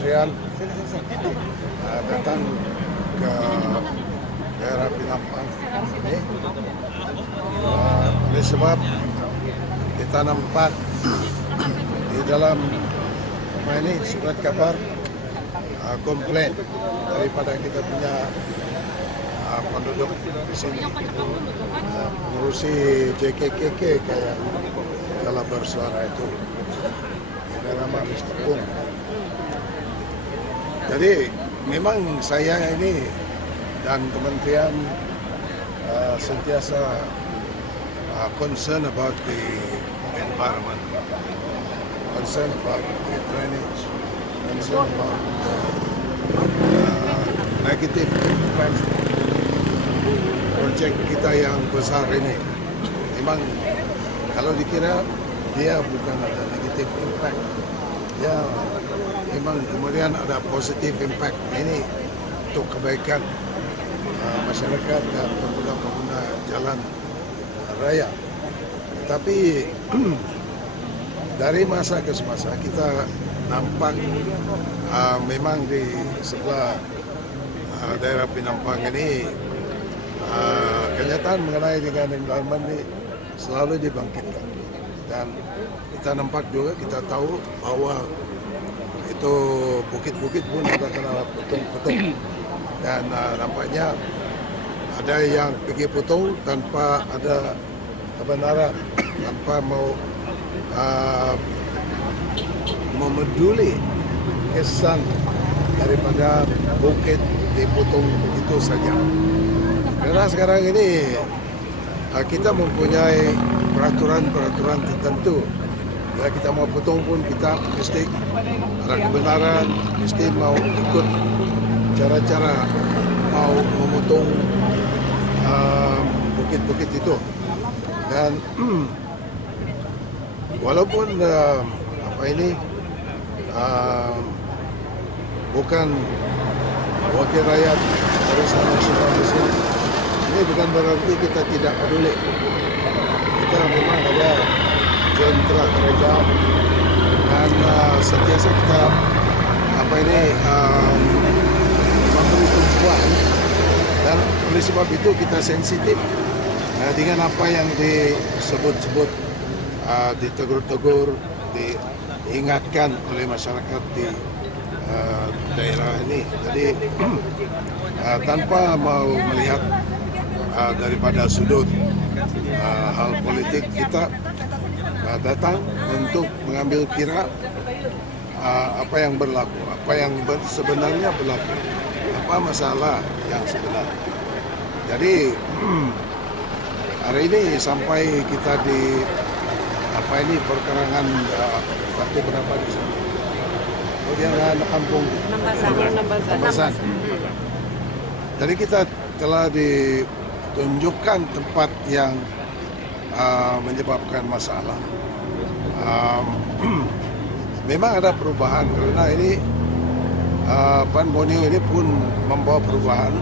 kementerian datang ke daerah Pinampang ini oleh sebab kita nampak di dalam surat kabar komplain daripada kita punya penduduk di sini mengurusi JKKK kayak dalam bersuara itu ada nama Mr. Pung. Jadi memang saya ini dan kementerian sentiasa concern about the environment, concern about the drainage, concern about negative impact projek kita yang besar ini. Memang kalau dikira dia bukan ada negative impact, ya memang kemudian ada positive impact. Ini untuk kebaikan masyarakat dan pengguna-pengguna jalan raya. Tapi dari masa ke semasa kita nampak memang di sebelah daerah Pinampang ini kenyataan mengenai dengan environment ini selalu dibangkitkan, dan kita nampak juga, kita tahu bahwa itu bukit-bukit pun sudah kena potong-potong, dan nampaknya ada yang pergi potong tanpa ada kebenaran, tanpa mau memeduli kesan daripada bukit dipotong begitu saja. Karena sekarang ini kita mempunyai peraturan-peraturan tertentu. Bila kita mau potong pun kita mesti ada kebenaran, mesti mau ikut cara-cara mau memotong bukit-bukit itu. Dan walaupun bukan wakil rakyat barisan nasional di sini, ini bukan berarti kita tidak peduli. Kita memang ada jenderal kerajaan dan sentiasa kita memberi tumpuan, dan oleh sebab itu kita sensitif dengan apa yang disebut-sebut, ditegur-tegur, diingatkan oleh masyarakat di daerah ini. Jadi tanpa mau melihat daripada sudut hal politik, kita datang untuk mengambil kira apa yang berlaku, apa yang sebenarnya berlaku, apa masalah yang sebenarnya. Jadi hari ini sampai kita di perkerangan waktu berapa di sini? Kemudian kampung Nambazan. Jadi kita telah ditunjukkan tempat yang menyebabkan masalah. Memang ada perubahan karena ini Pan Borneo ini pun membawa perubahan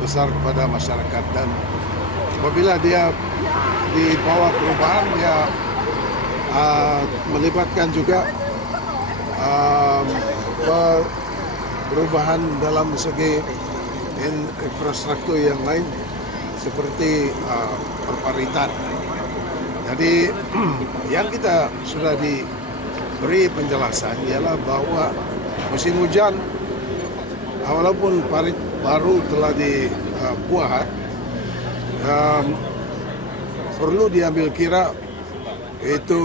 besar kepada masyarakat, dan apabila dia dibawa perubahan, dia melibatkan juga perubahan dalam segi infrastruktur yang lain seperti perparitan. Jadi yang kita sudah diberi penjelasan ialah bahwa musim hujan, walaupun parit baru telah dibuat, perlu diambil kira itu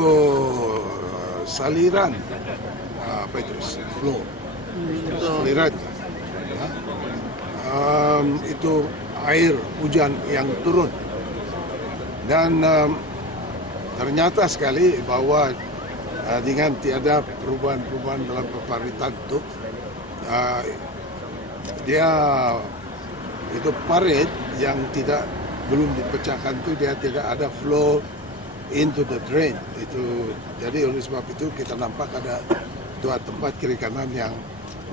saliran flow, salirannya, itu air hujan yang turun, dan ternyata sekali bahwa dengan tiada perubahan-perubahan dalam perparitan itu, dia itu parit yang belum dipecahkan itu, dia tidak ada flow into the drain itu. Jadi oleh sebab itu kita nampak ada dua tempat kiri kanan yang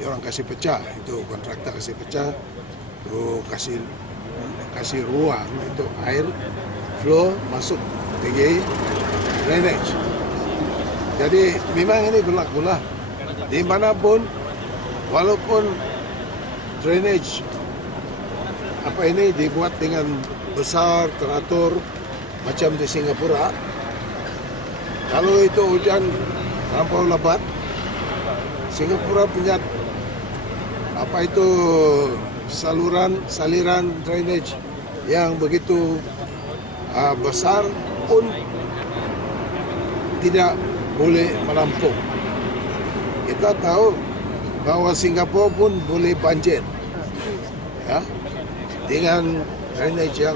orang kasih pecah, itu kontraktor kasih pecah, itu kasih ruang itu air flow masuk pergi drainage. Jadi memang ini berlakulah dimanapun walaupun drainage apa ini dibuat dengan besar, teratur macam di Singapura, kalau itu hujan terlampau lebat, Singapura punya apa itu saliran drainage yang begitu besar pun tidak boleh menampung. Kita tahu bahwa Singapura pun boleh banjir, ya, dengan drainage yang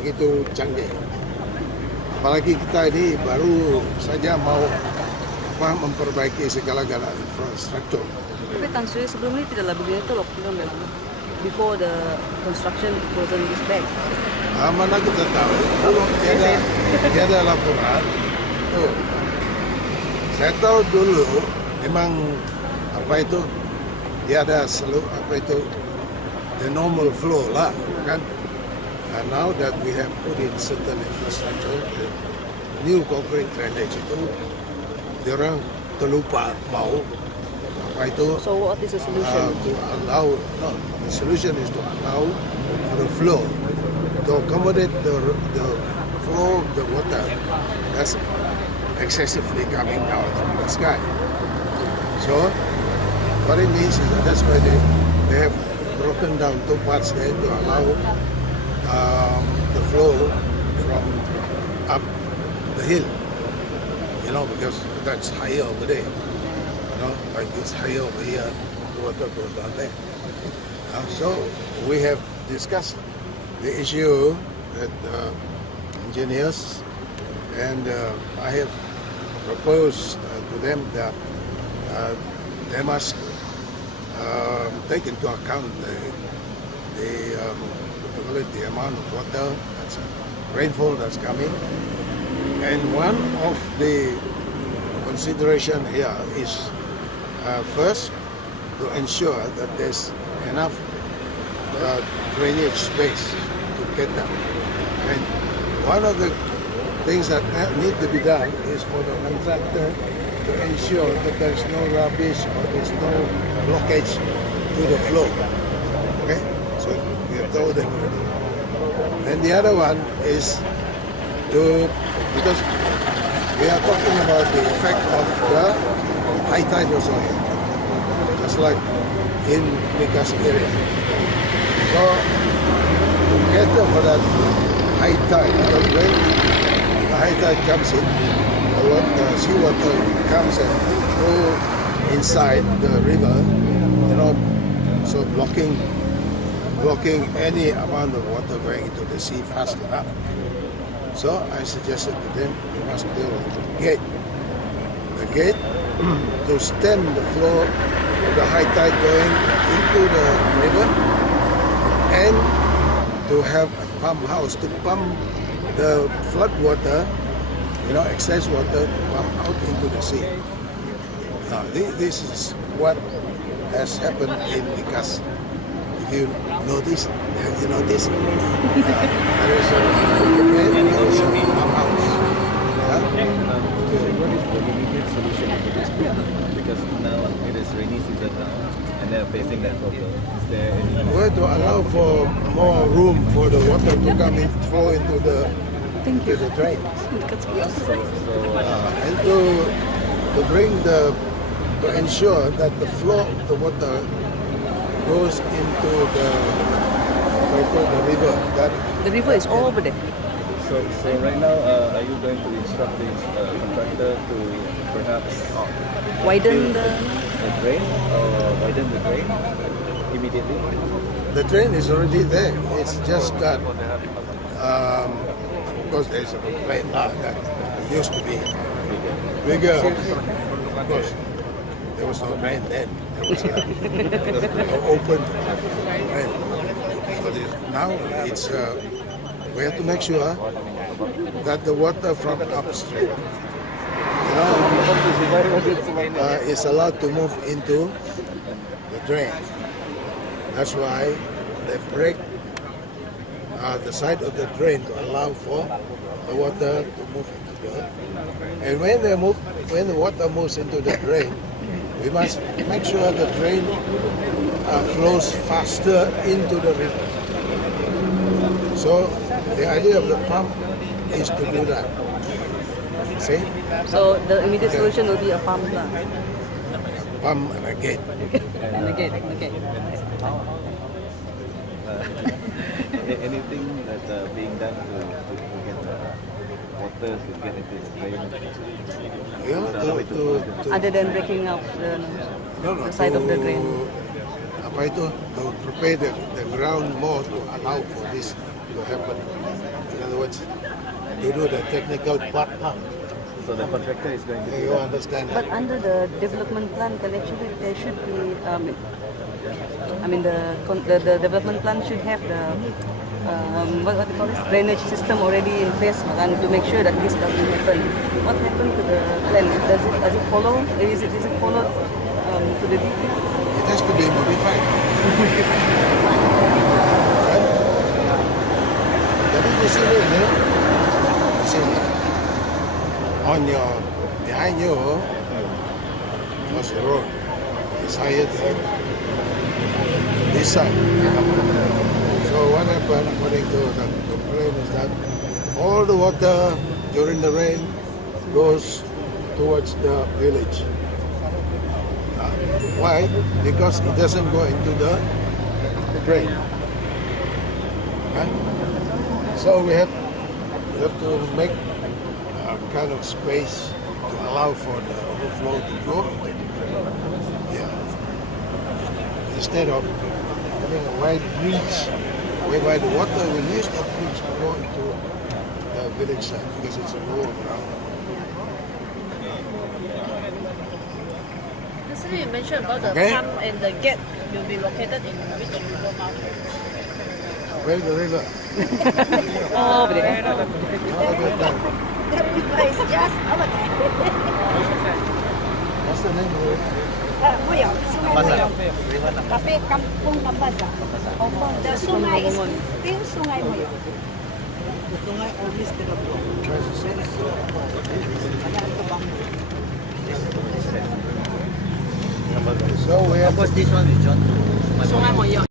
begitu canggih. Apalagi kita ini baru saja mau memperbaiki segala-gala infrastruktur. Tapi Tan Sri sebelum ini tidak begini tuh loh, kita memang before the construction it wasn't this bad. Mana kita tahu, belum tiada laporan. Tuh, saya tahu dulu memang apa itu tiada selalu apa itu the normal flow lah, kan? And now that we have put in certain infrastructure, the new concrete drainage itu, diorang terlupa mau apa itu. So what is the solution? To allow, no, the solution is to allow for the flow, to accommodate the flow of the water that's excessively coming down from the sky. So what it means is that that's why they have broken down two parts there to allow the flow from up the hill, you know, because that's higher over there, you know, like it's higher over here, the water goes down there. So we have discussed the issue with engineers, and I have proposed to them that they must take into account the amount of water, rainfall that's coming. And one of the consideration here is first to ensure that there's enough drainage space to get them. And one of the things that need to be done is for the contractor to ensure that there's no rubbish or there's no blockage to the flow. Okay? So we have told them already. And the other one is because we are talking about the effect of the high tide also here, just like in Mika's area. So to cater for that high tide, because when the high tide comes in, the seawater comes and go inside the river, you know, so blocking any amount of water going into the sea fast enough. So I suggested to them we must build a gate to stem the flow of the high tide going into the river, and to have a pump house to pump the flood water, you know, excess water, pump out into the sea. Now this is what has happened in Mikas. If you notice, have you noticed? There is a pump house. What is the immediate solution for this problem? Because now it is rainy season now, and they are facing that problem. Is there any? We're to allow for more room for the water to come in, flow into the drain, and to bring to ensure that the flow of the water goes into the river. That The river is all over there. So right now, are you going to instruct the contractor to perhaps Widen build the drain or widen the drain immediately? the drain is already there. It's just that, of course, there's a complaint now that it used to be bigger. Of course, there was no drain then. There was no open drain. But now it's we have to make sure that the water from upstream, you know, is allowed to move into the drain. That's why they break the side of the drain to allow for the water to move into the. And when the water moves into the drain, we must make sure the drain flows faster into the river. So the idea of the pump is to do that. See? So the immediate solution will be a pump lah. Pump and a gate. And again, okay. Anything that being done to get water to get into the drain? Yeah, Other than breaking up the side of the drain. Apa itu? To prepare the ground more to allow for this to happen. In other words, to do the technical part. So the contractor is going to do You that. understand But that? under the development plan, can actually there should be, I mean the development plan should have the what do you call this, drainage system already in place, kan, to make sure that this doesn't happen. What happened to the plan? Does it follow? Is it followed to the detail? It has to be modified. Right? Jadi di sini ni, di sini, on your behind you was the road. It's higher than this side. So what happened according to the plan is that all the water during the rain goes towards the village. Why? Because it doesn't go into the drain. Right? So we have to make a kind of space to allow for the overflow to go into the drain. Yeah. Instead of having a wide bridge whereby the water will use that bridge to go into the village side because it's a lower ground. Yesterday you mentioned about the Okay. pump and the gate will be located in which river mouth? Where's the river? Oh, boleh. The river is just over there. What's the name of it? Moyong, Sungai Moyong. Tapi kampung Nambazan. The sungai is still Sungai Moyong. The sungai always developed. So we have Sungai Moyong.